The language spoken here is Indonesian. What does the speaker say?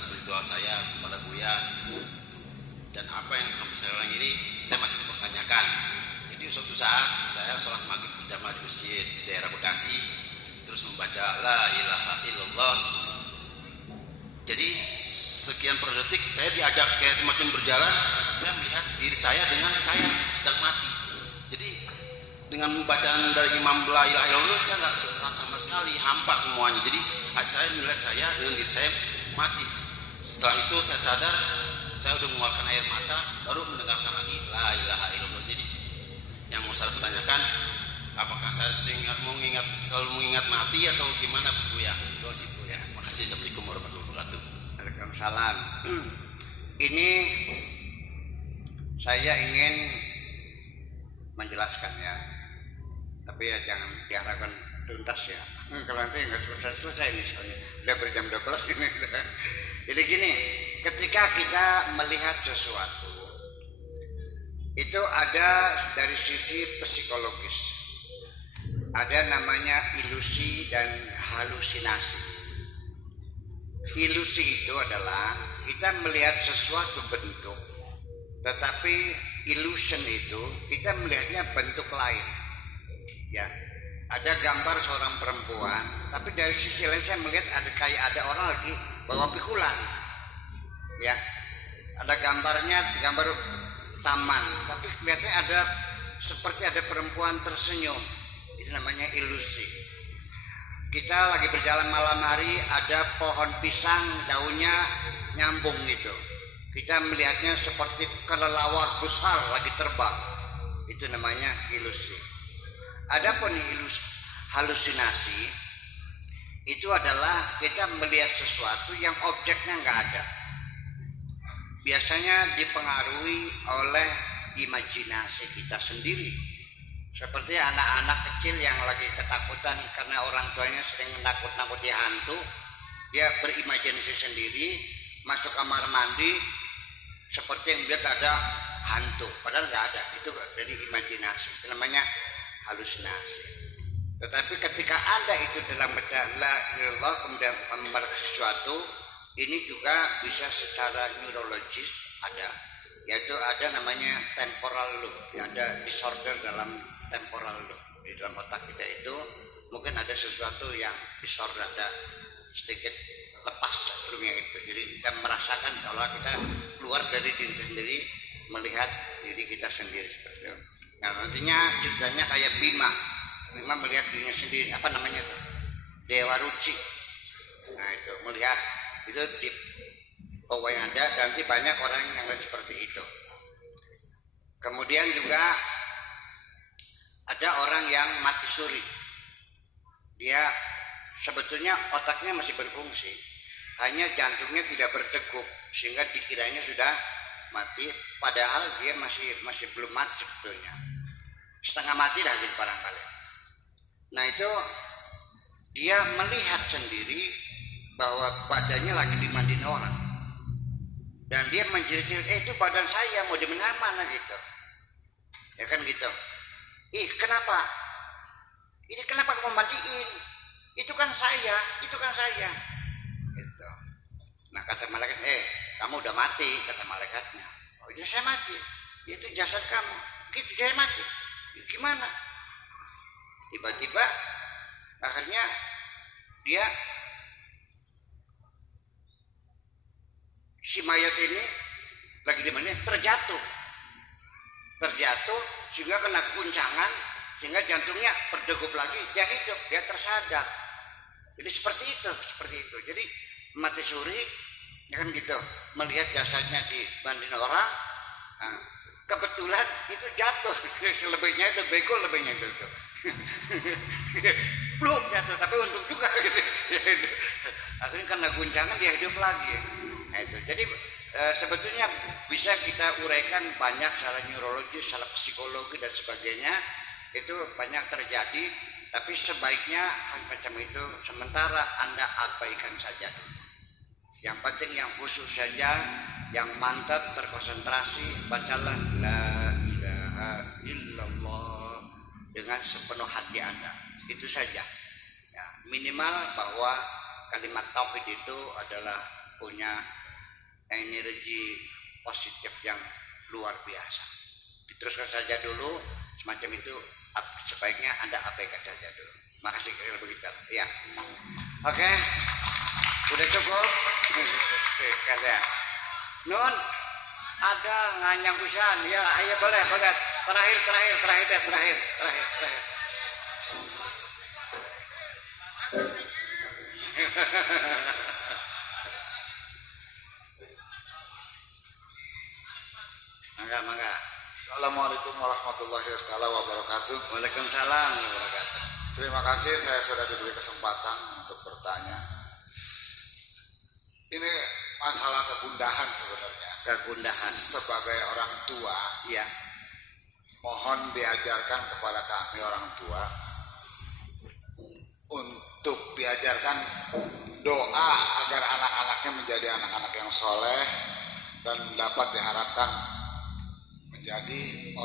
spiritual saya kepada Buya, dan apa yang sampai sekarang ini saya masih mempertanyakan. Jadi suatu saat saya sholat maghrib berjamaah di masjid di daerah Bekasi, terus membaca la ilaha illallah. Jadi sekian per detik saya diajak, kayak semakin berjalan saya melihat diri saya dengan saya sedang mati. Jadi dengan bacaan dari Imam la ilaha illallah saya nggak terang sama sekali, hampa semuanya. Jadi saya melihat saya dengan diri saya mati. Setelah itu saya sadar, saya udah mengeluarkan air mata, baru mendengarkan lagi la ilaha illallah. Jadi yang mau saya pertanyakan, apakah saya selalu mengingat mati atau gimana Bu ya? Doa sih Bu ya. Makasih. Assalamualaikum warahmatullahi wabarakatuh. Waalaikumsalam. Ini saya ingin menjelaskan ya, tapi ya jangan diharapkan tuntas ya. Kalau nanti nggak selesai nih, soalnya udah berjam 12 ini. Jadi gini, ketika kita melihat sesuatu itu ada dari sisi psikologis, ada namanya ilusi dan halusinasi. Ilusi itu adalah kita melihat sesuatu bentuk, tetapi illusion itu kita melihatnya bentuk lain. Ya, ada gambar seorang perempuan, tapi dari sisi lain saya melihat ada orang lagi bawa pikulan. Ya, ada gambarnya, gambar taman, tapi kelihatannya ada seperti ada perempuan tersenyum. Itu namanya ilusi. Kita lagi berjalan malam hari, ada pohon pisang, daunnya nyambung gitu. Kita melihatnya seperti kelelawar besar lagi terbang. Itu namanya ilusi. Adapun halusinasi itu adalah kita melihat sesuatu yang objeknya nggak ada. Biasanya dipengaruhi oleh imajinasi kita sendiri. Seperti anak-anak kecil yang lagi ketakutan karena orang tuanya sering menakut-nakuti hantu, dia berimajinasi sendiri, masuk kamar mandi seperti yang melihat ada hantu, padahal nggak ada. Itu dari imajinasi, itu namanya halusinasi. Tetapi ketika ada itu dalam baca la ilallah kemudian membaca sesuatu, ini juga bisa secara neurologis ada, yaitu ada namanya temporal loop, ada disorder dalam temporal loop di dalam otak kita. Itu mungkin ada sesuatu yang disorder, ada sedikit lepas cenderungnya itu. Jadi kita merasakan kalau kita keluar dari diri sendiri, melihat diri kita sendiri seperti itu. Nah, nantinya ceritanya kayak Bima melihat dirinya sendiri, apa namanya itu? Dewa Ruci. Nah itu melihat itu di bawah yang ada, dan nanti banyak orang yang seperti itu. Kemudian juga ada orang yang mati suri. Dia sebetulnya otaknya masih berfungsi, hanya jantungnya tidak berdegup sehingga dikiranya sudah mati, padahal dia masih belum mati sebetulnya, setengah mati dah gitu barangkali. Nah itu dia melihat sendiri bahwa badannya lagi dimandiin orang, dan dia menjerit-jerit, itu badan saya mau dimana mana gitu, ya kan gitu. Kenapa? Ini kenapa kamu mandiin? Itu kan saya. Gitu. Nah kata malaikat, kamu udah mati, kata malaikatnya. Oh itu saya mati, itu jasad kamu. Gitu saya mati. Gimana? Tiba-tiba akhirnya dia si mayat ini lagi di mana? Terjatuh sehingga kena guncangan, sehingga jantungnya berdegup lagi, dia hidup, dia tersadar. Jadi seperti itu. Jadi mati suri, ya kan gitu, melihat jasadnya dibanding orang, nah, kebetulan itu jatuh, selebihnya itu bego, lebihnya itu. Belum jatuh, tapi untung juga gitu. Akhirnya kena guncangan dia hidup lagi. Nah, itu. Jadi sebetulnya bisa kita uraikan banyak secara neurologis, secara psikologi dan sebagainya, itu banyak terjadi. Tapi sebaiknya hal macam itu sementara Anda abaikan saja dulu. Yang penting yang khusus saja, yang mantap, terkonsentrasi, bacalah la ilaha illallah dengan sepenuh hati Anda. Itu saja. Ya, minimal bahwa kalimat tauhid itu adalah punya energi positif yang luar biasa. Diteruskan saja dulu semacam itu, sebaiknya Anda abaikan saja dulu. Makasih kalau begitu. Ya. Oke. Udah cukup. Kada. Nun, ada nganyang pisan. Ya, ayo boleh. Terakhir. Mangga. Assalamualaikum warahmatullahi wabarakatuh. Waalaikumsalam warahmatullahi wabarakatuh. Terima kasih saya sudah diberi kesempatan untuk bertanya. Ini masalah kegundahan sebenarnya. Kegundahan Sebagai orang tua, ya. mohon diajarkan kepada kami orang tua untuk diajarkan doa agar anak-anaknya menjadi anak-anak yang soleh dan dapat diharapkan menjadi